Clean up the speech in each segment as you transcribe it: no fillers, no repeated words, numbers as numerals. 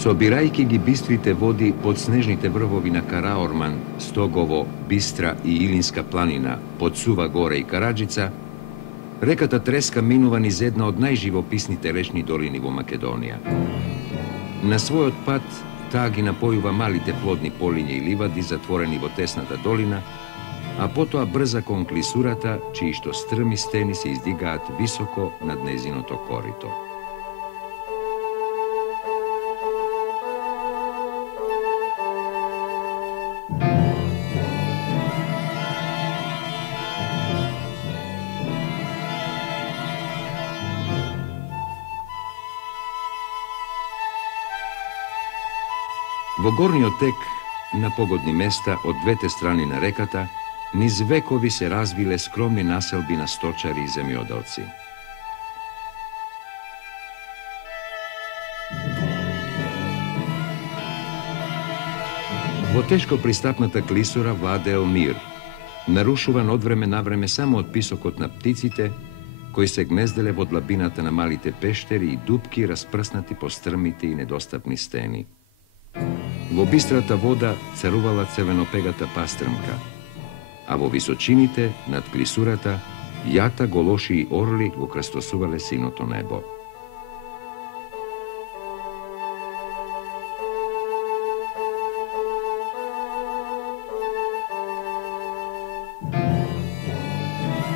Собирајќи ги бистрите води под снежните врвови на Караорман, Стогово, Бистра и Илинска планина, под Сува горе и Караджица, реката Треска минува низ една од најживописните речни долини во Македонија. На својот пат, таа ги напојува малите плодни полиња и ливади затворени во тесната долина, а потоа брза кон клисурата, чии што стрми стени се издигаат високо над нејзиното корито. Во горниот тек, на погодни места од двете страни на реката, низ векови се развиле скромни населби на сточари и земјоделци. Во тешко пристапната клисура владеел мир, нарушуван од време на време само од писокот на птиците, кои се гнезделе во длабината на малите пештери и дупки распрснати по стрмите и недостапни стени. Во бистрата вода царувала црвенопегата пастрмка, а во височините, над клисурата, јата голоши и орли го крстосувале синото небо.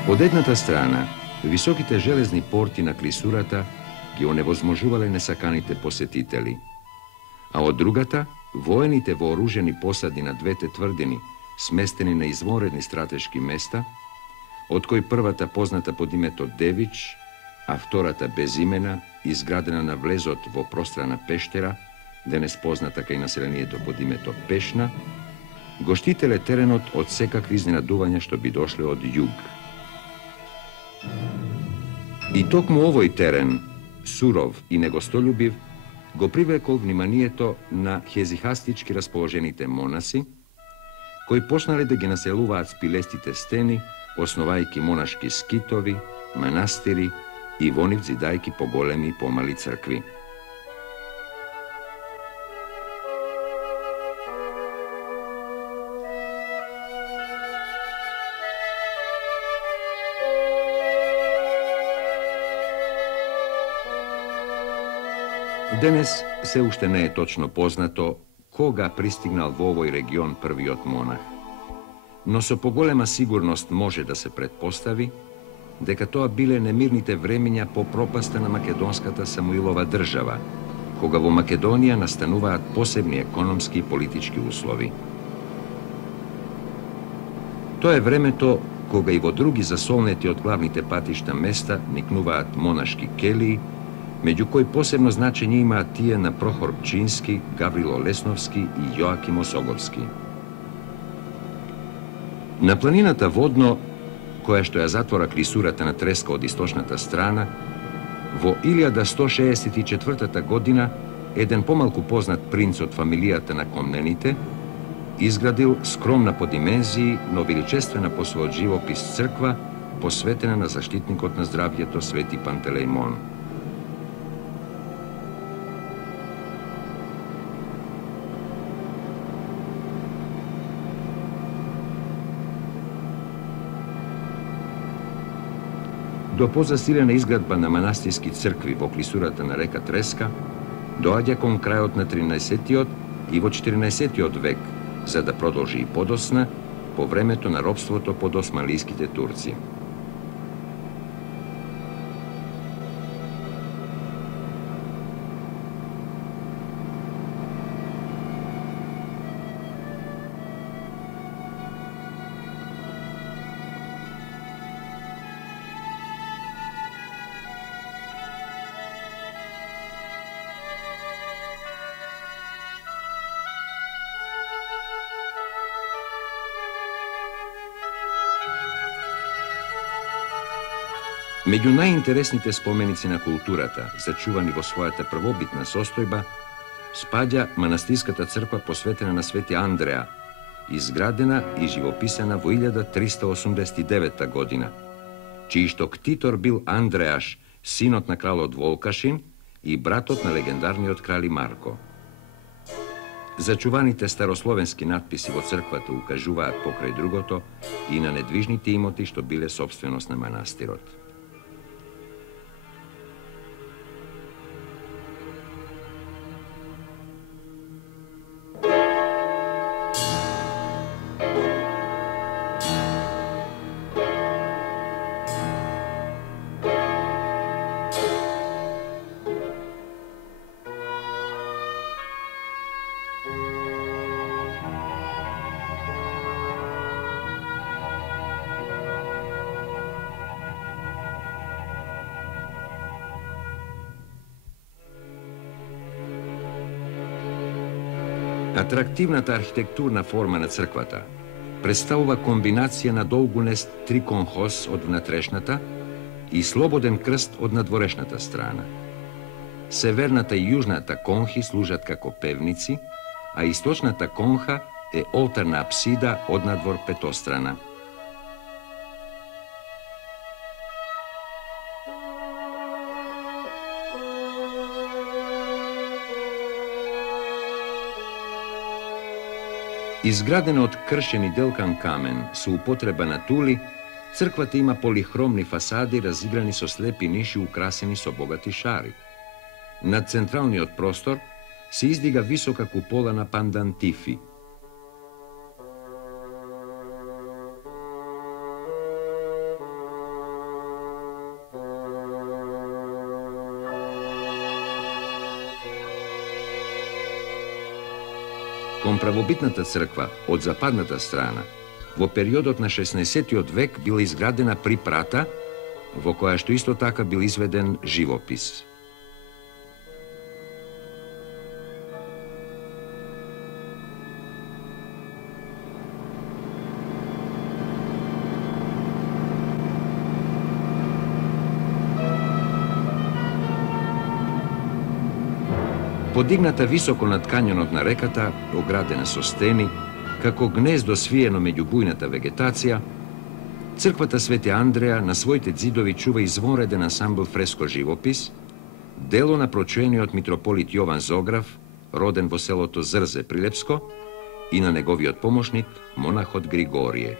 Од едната страна, високите железни порти на клисурата ги оневозможувале несаканите посетители, а од другата, воените вооружени посади на двете тврдини, сместени на извонредни стратешки места, од кои првата позната под името Девич, а втората безимена, изградена на влезот во пространа пештера, денес позната кај населението под името Пешна, го штителе теренот од секакви изненадувања што би дошле од југ. И токму овој терен, суров и негостолюбив, го привлекол вниманието на хезихастички расположените монаси, кои почнале да ги населуваат спилестите стени, основајќи монашки скитови, манастири и во нив зидајќи поголеми и помали цркви. Денес се уште не е точно познато кога пристигнал во овој регион првиот монах, но со поголема сигурност може да се предпостави дека тоа биле немирните времиња по пропаста на македонската Самуилова држава, кога во Македонија настануваат посебни економски и политички услови. Тоа е времето кога и во други засолнети од главните патишта места никнуваат монашки келии, меѓу кои посебно значење имаат тие на Прохор Пчински, Гаврило Лесновски и Јоаким Осоговски. На планината Водно, која што ја затвора клисурата на Треска од источната страна, во 1164 година еден помалку познат принц од фамилијата на Комнените изградил скромна по димензии, но величествена по својот живопис црква, посветена на заштитникот на здравјето Свети Пантелеимон. До позасилена изградба на манастирски цркви во клисурата на река Треска доаѓа кон крајот на 13-тиот и во 14-тиот век, за да продолжи и подосна по времето на робството под османлиските турци. Меѓу најинтересните споменици на културата, зачувани во својата првобитна состојба, спаѓа манастирската црква посветена на Свети Андреа, изградена и живописана во 1389 година, чиј што ктитор бил Андреаш, синот на кралот Волкашин и братот на легендарниот крали Марко. Зачуваните старословенски надписи во црквата укажуваат покрај другото и на недвижните имоти што биле собственост на манастирот. Атрактивната архитектурна форма на црквата представува комбинација на долгунест триконхос од внатрешната и слободен крст од надворешната страна. Северната и јужната конхи служат како певници, а источната конха е олтарна апсида од надвор петострана. Изградена од кршен и делкан камен со употреба на тули, црквата има полихромни фасади разиграни со слепи ниши украсени со богати шари. Над централниот простор се издига висока купола на пандантифи. Кон правобитната црква од западната страна, во периодот на 16 век била изградена припрата, во која што исто така бил изведен живопис. Подигната високо над кањонот на реката, оградена со стени, како гнездо свиено меѓу бујната вегетација, црквата Свети Андреја на своите ѕидови чува извонреден ансамбл фреско живопис, дело на прочуениот митрополит Јован Зограф, роден во селото Зрзе при Лепско, и на неговиот помошник, монахот Григорије.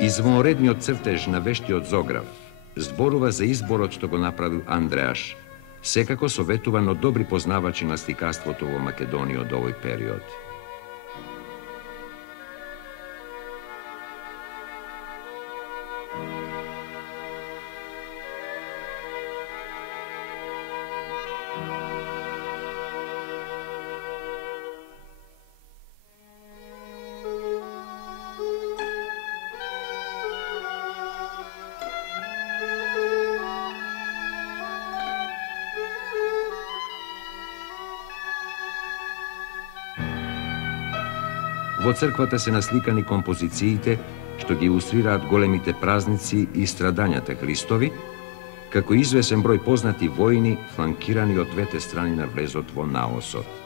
Извонредниот цртеж на вештиот Зограф зборува за изборот што го направил Андреаш, секако советуван од добри познавачи на сликарството во Македонија од овој период. Во црквата се насликани композициите што ги илустрираат големите празници и страдањата Христови, како извесен број познати војни фланкирани од двете страни на влезот во наосот.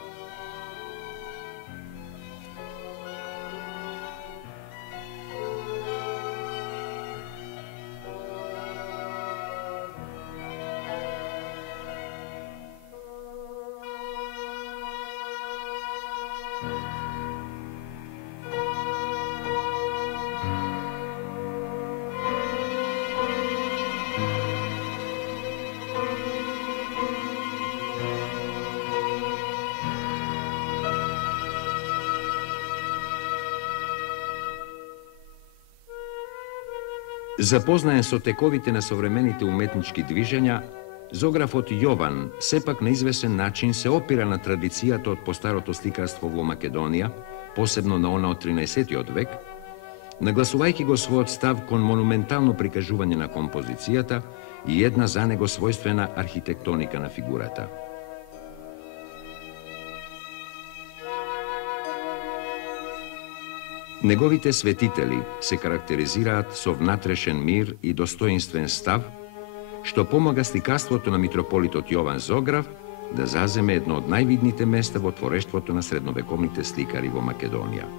Запознаен со тековите на современите уметнички движења, Зографот Јован сепак на извесен начин се опира на традицијата од постарото сликарство во Македонија, посебно на она од 13 век, нагласувајќи го својот став кон монументално прикажување на композицијата и една за него својствена архитектоника на фигурата. Неговите светители се карактеризираат со внатрешен мир и достоинствен став, што помага сликарството на митрополитот Јован Зограф да заземе едно од највидните места во творештвото на средновековните сликари во Македонија.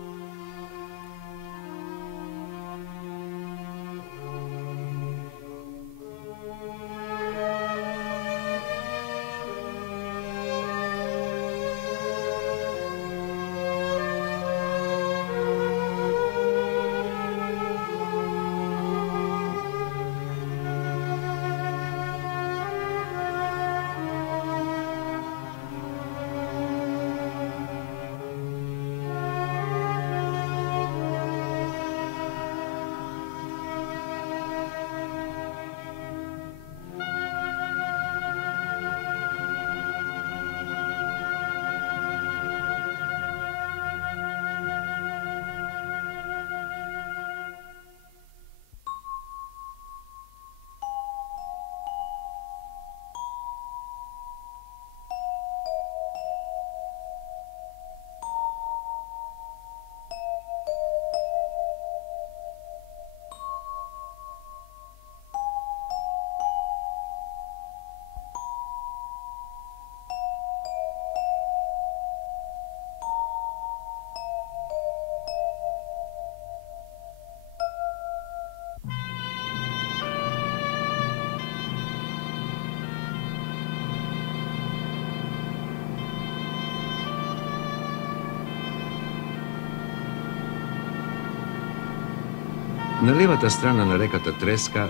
На левата страна на реката Треска,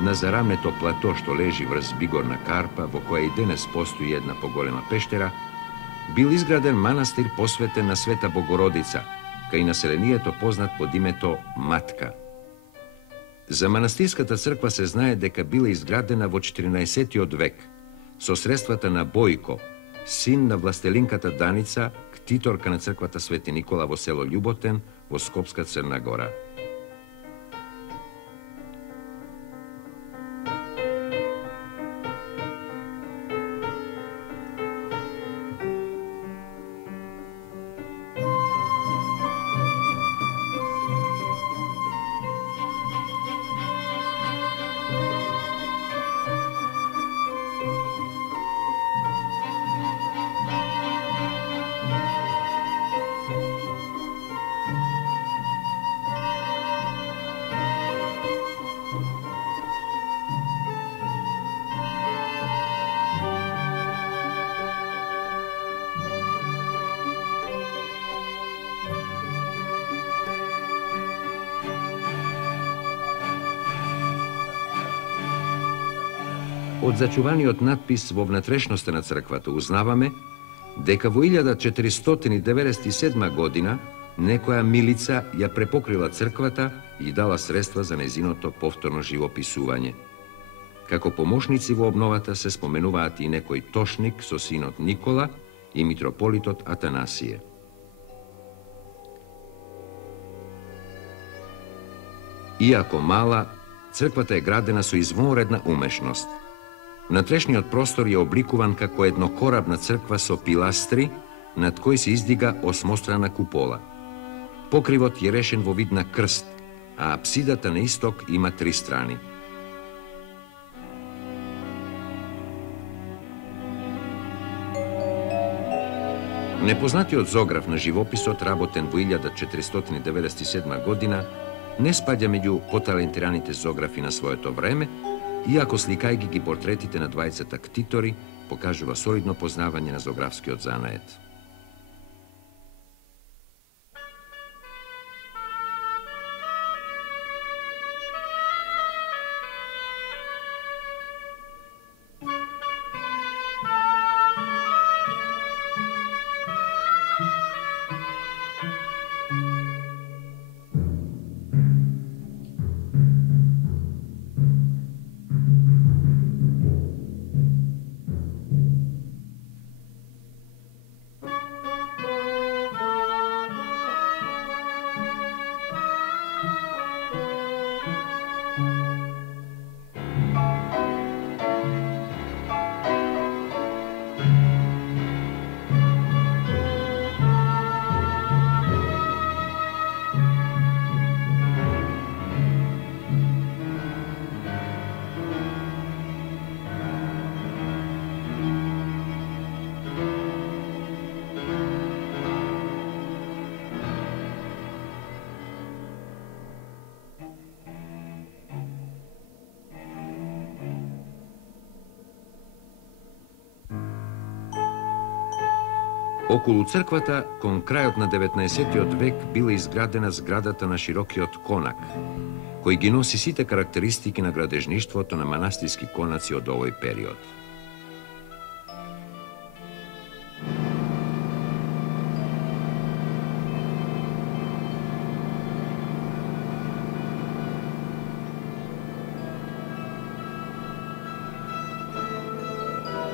на зарамнето плато што лежи врз Бигорна Карпа, во која и денес постои една поголема пештера, бил изграден манастир посветен на Света Богородица, кај населението познат под името Матка. За манастирската црква се знае дека била изградена во 14 век, со средствата на Бојко, син на властелинката Даница, ктиторка на црквата Свети Никола во село Љуботен, во Скопска Црна Гора. Од зачуваниот надпис во внатрешноста на црквата узнаваме дека во 1497 година некоја милица ја препокрила црквата и дала средства за незиното повторно живописување. Како помошници во обновата се споменуваат и некој Тошник со синот Никола и митрополитот Атанасије. Иако мала, црквата е градена со извонредна умешност. Внатрешниот простор е обликуван како еднокорабна црква со пиластри, над кој се издига осмострана купола. Покривот е решен во вид на крст, а апсидата на исток има 3 страни. Непознатиот зограф на живописот, работен во 1497 година, не спаѓа меѓу поталентираните зографи на своето време, иако сликајќи ги портретите на двајцата ктитори, покажува солидно познавање на зографскиот занает. Околу црквата, кон крајот на 19. век, била изградена зградата на широкиот конак, кој ги носи сите карактеристики на градежништвото на манастирски конаци од овој период.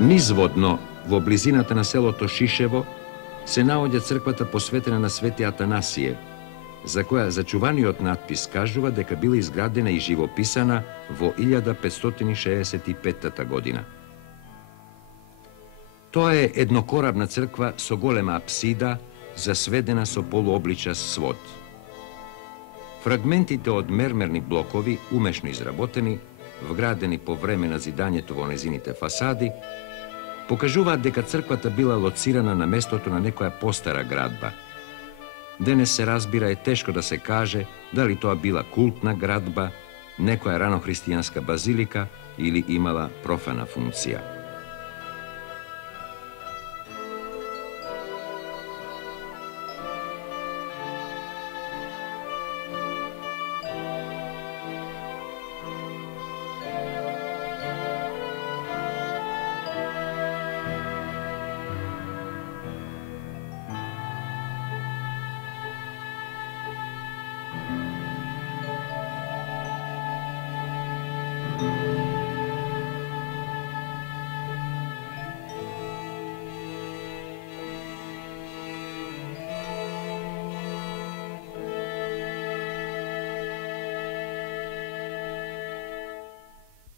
Низводно, во близината на селото Шишево, се наоѓа црквата посветена на Свети Атанасије, за која зачуваниот надпис кажува дека била изградена и живописана во 1565 година. Тоа е еднокорабна црква со голема апсида, засведена со полуобличаст свод. Фрагментите од мермерни блокови, умешно изработени, вградени по време на зидањето во незините фасади, покажуваат дека црквата била лоцирана на местото на некоја постара градба. Денес се разбира е тешко да се каже дали тоа била култна градба, некоја ранохристијанска базилика или имала профана функција.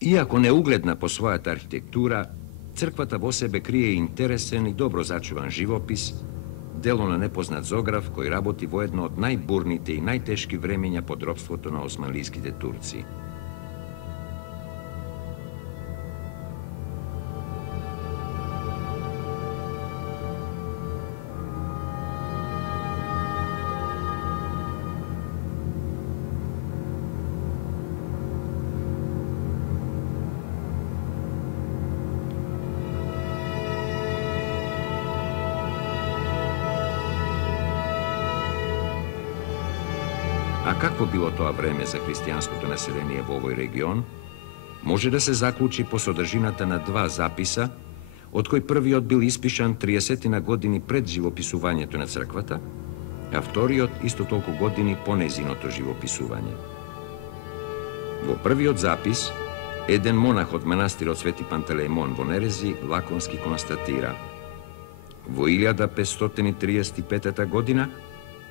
Иако неугледна по својата архитектура, црквата во себе крие интересен и добро зачуван живопис, дело на непознат зограф кој работи во едно од најбурните и најтешки времења под робството на османлиските турци. А какво било тоа време за христијанското население во овој регион, може да се заклучи по содржината на два записа, од кој првиот бил испишан 30 на години пред живописувањето на црквата, а вториот исто толку години по незиното живописување. Во првиот запис, еден монах од манастирот Свети Пантелеимон во Нерези лаконски констатира: во 1535 година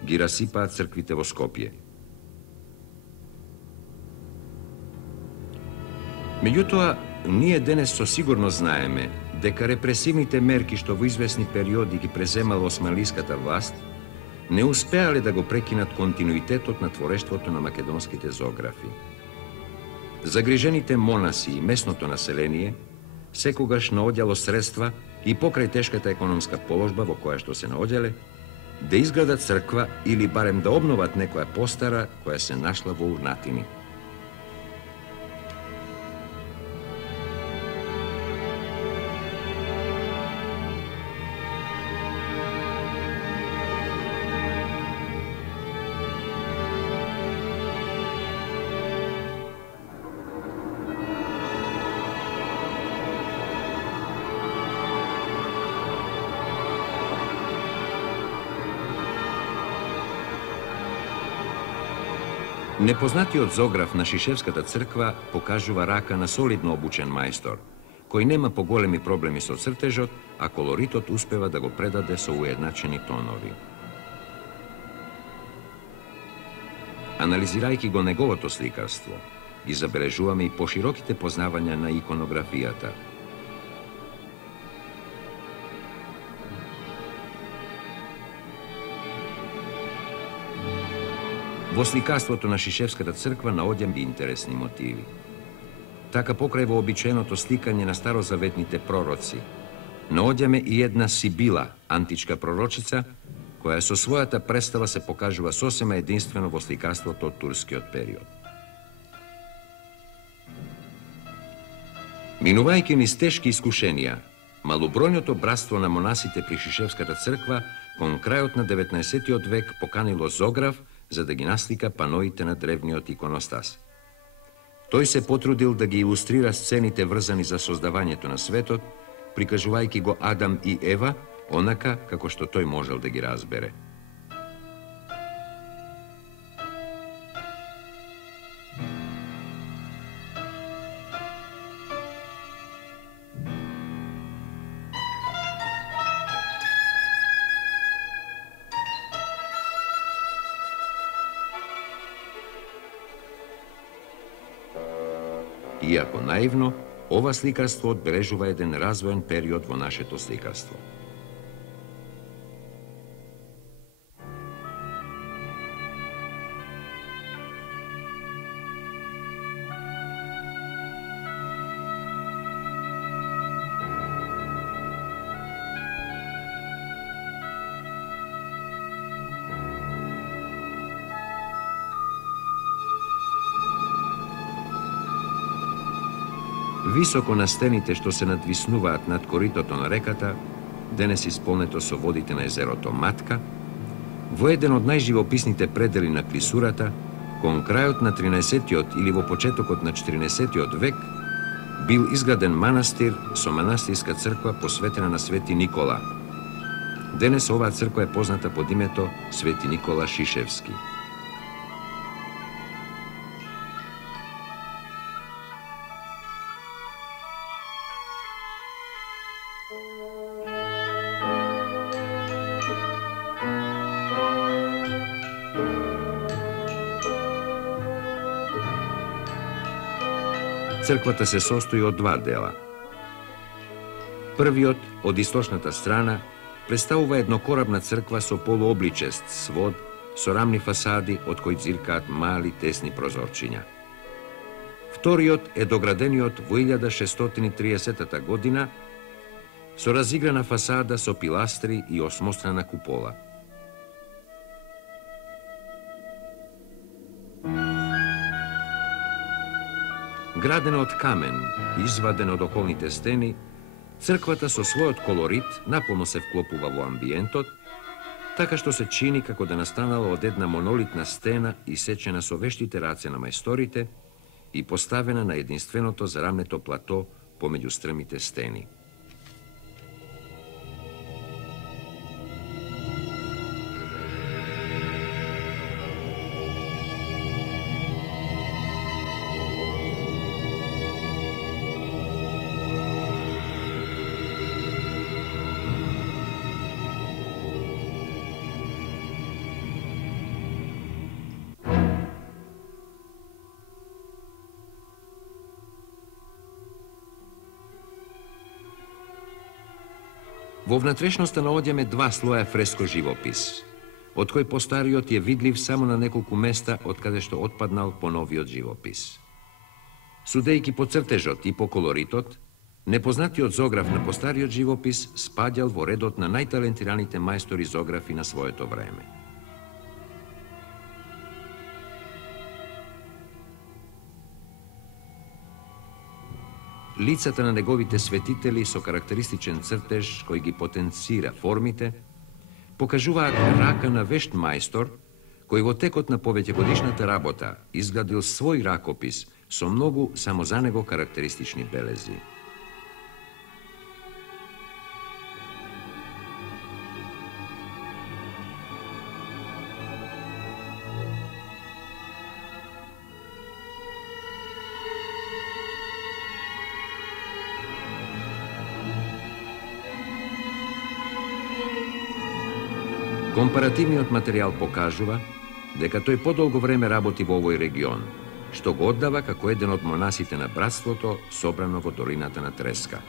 ги расипаат црквите во Скопје. Меѓутоа, ние денес со сигурно знаеме дека репресивните мерки што во известни периоди ги преземала османлиската власт не успеале да го прекинат континуитетот на творештвото на македонските зографи. Загрижените монаси и местното население секогаш наоѓало средства и покрај тешката економска положба во која што се наоѓале, да изградат црква или барем да обноват некоја постара која се нашла во урнатини. Непознатиот зограф на Шишевската црква покажува рака на солидно обучен мајстор, кој нема поголеми проблеми со цртежот, а колоритот успева да го предаде со уедначени тонови. Анализирајќи го неговото сликарство, ги забележуваме и пошироките познавања на иконографијата. Во сликарството на Шишевската црква наоѓам би интересни мотиви. Така покрај вообичаеното сликање на старозаветните пророци, наоѓаме и една Сибила, античка пророчица, која со својата представа се покажува сосема единствено во сликарството од турскиот период. Минувајќи низ тешки искушенија, Малобројното братство на монасите при Шишевската црква кон крајот на 19. век поканило зограф за да ги наслика паноите на древниот иконостас. Тој се потрудил да ги илустрира сцените врзани за создавањето на светот, прикажувајќи го Адам и Ева, онака како што тој можел да ги разбере. Иако наивно, ова сликарство одбележува еден развоен период во нашето сликарство. Високо на стените што се надвиснуваат над коритото на реката, денес исполнето со водите на езерото Матка, во еден од најживописните предели на клисурата, кон крајот на 13-тиот или во почетокот на 14-тиот век, бил изграден манастир со манастирска црква посветена на Свети Никола. Денес оваа црква е позната под името Свети Никола Шишевски. Црквата се состои од два дела. Првиот, од источната страна, представува еднокорабна црква со полуобличест свод, со рамни фасади од кои зиркаат мали тесни прозорчиња. Вториот е доградениот во 1630 година со разиграна фасада со пиластри и осмострана купола. Градена од камен, изваден од околните стени, црквата со својот колорит наполно се вклопува во амбиентот, така што се чини како да настанала од една монолитна стена исечена со вештите раце на мајсторите и поставена на единственото зарамнето плато помеѓу стрмите стени. Во внатрешноста наоѓаме два слоја фреско живопис, од кој постариот е видлив само на неколку места од каде што отпаднал по новиот живопис. Судејќи по цртежот и по колоритот, непознатиот зограф на постариот живопис спаѓал во редот на најталентираните мајстори зографи на своето време. Лицата на неговите светители со карактеристичен цртеж кој ги потенцира формите, покажуваат рака на вешт мајстор, кој во текот на повеќегодишната работа изградил свој ракопис со многу само за него карактеристични белези. Компаративниот материјал покажува дека тој подолго време работи во овој регион, што го оддава како еден од монасите на братството собрано во долината на Треска.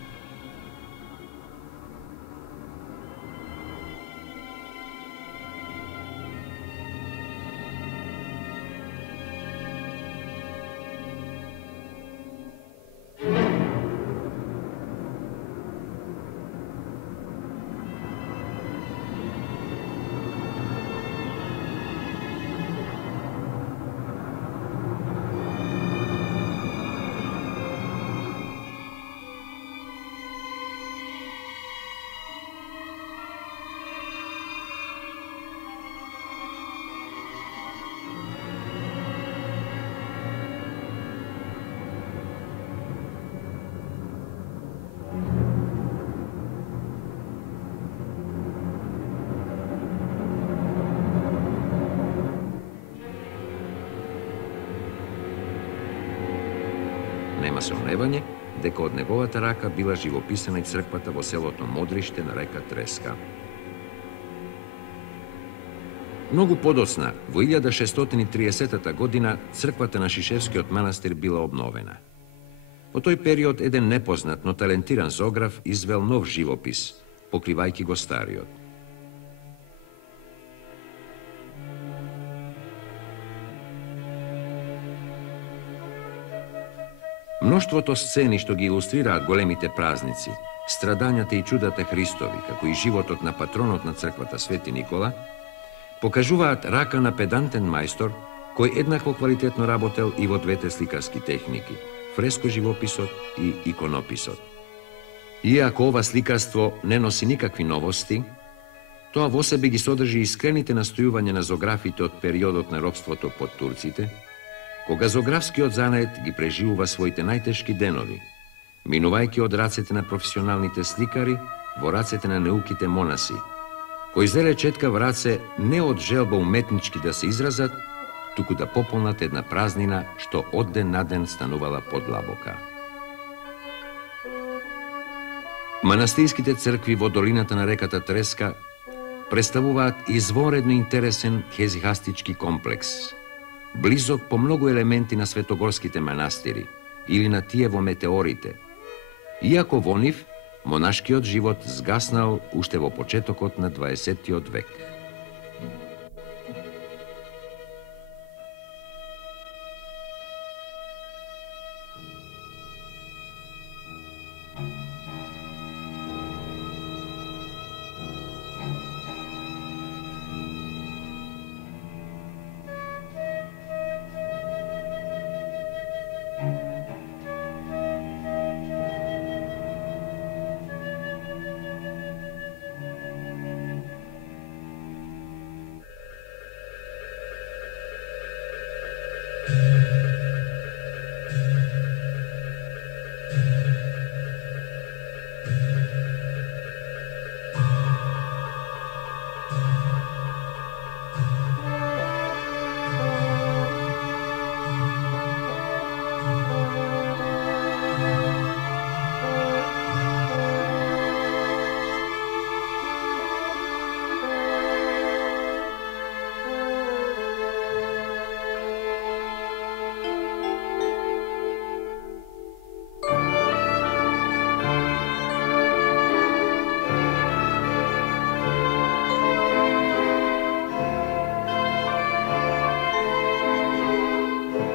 нема сомневање дека од неговата рака била живописана и црквата во селото Модриште на река Треска. Многу подоцна, во 1630 година, црквата на Шишевскиот манастир била обновена. Во тој период еден непознат, но талентиран зограф извел нов живопис, покривајќи го стариот. Мноштвото сцени што ги илустрираат големите празници, страдањата и чудата Христови, како и животот на патронот на црквата Свети Никола, покажуваат рака на педантен мајстор кој еднакво квалитетно работел и во двете сликарски техники – фреско живописот и иконописот. Иако ова сликарство не носи никакви новости, тоа во себе ги содржи искрените настојувања на зографите од периодот на робството под турците, кога зографскиот занает ги преживува своите најтешки денови, минувајќи од рацете на професионалните сликари во рацете на неуките монаси, кои зеле четка в раце не од желба уметнички да се изразат, туку да пополнат една празнина што од ден на ден станувала подлабока. Манастирските цркви во долината на реката Треска представуваат извонредно интересен хезихастички комплекс, близок по многу елементи на светогорските манастири или на тие во метеорите, иако во нив монашкиот живот згаснал уште во почетокот на 20 век.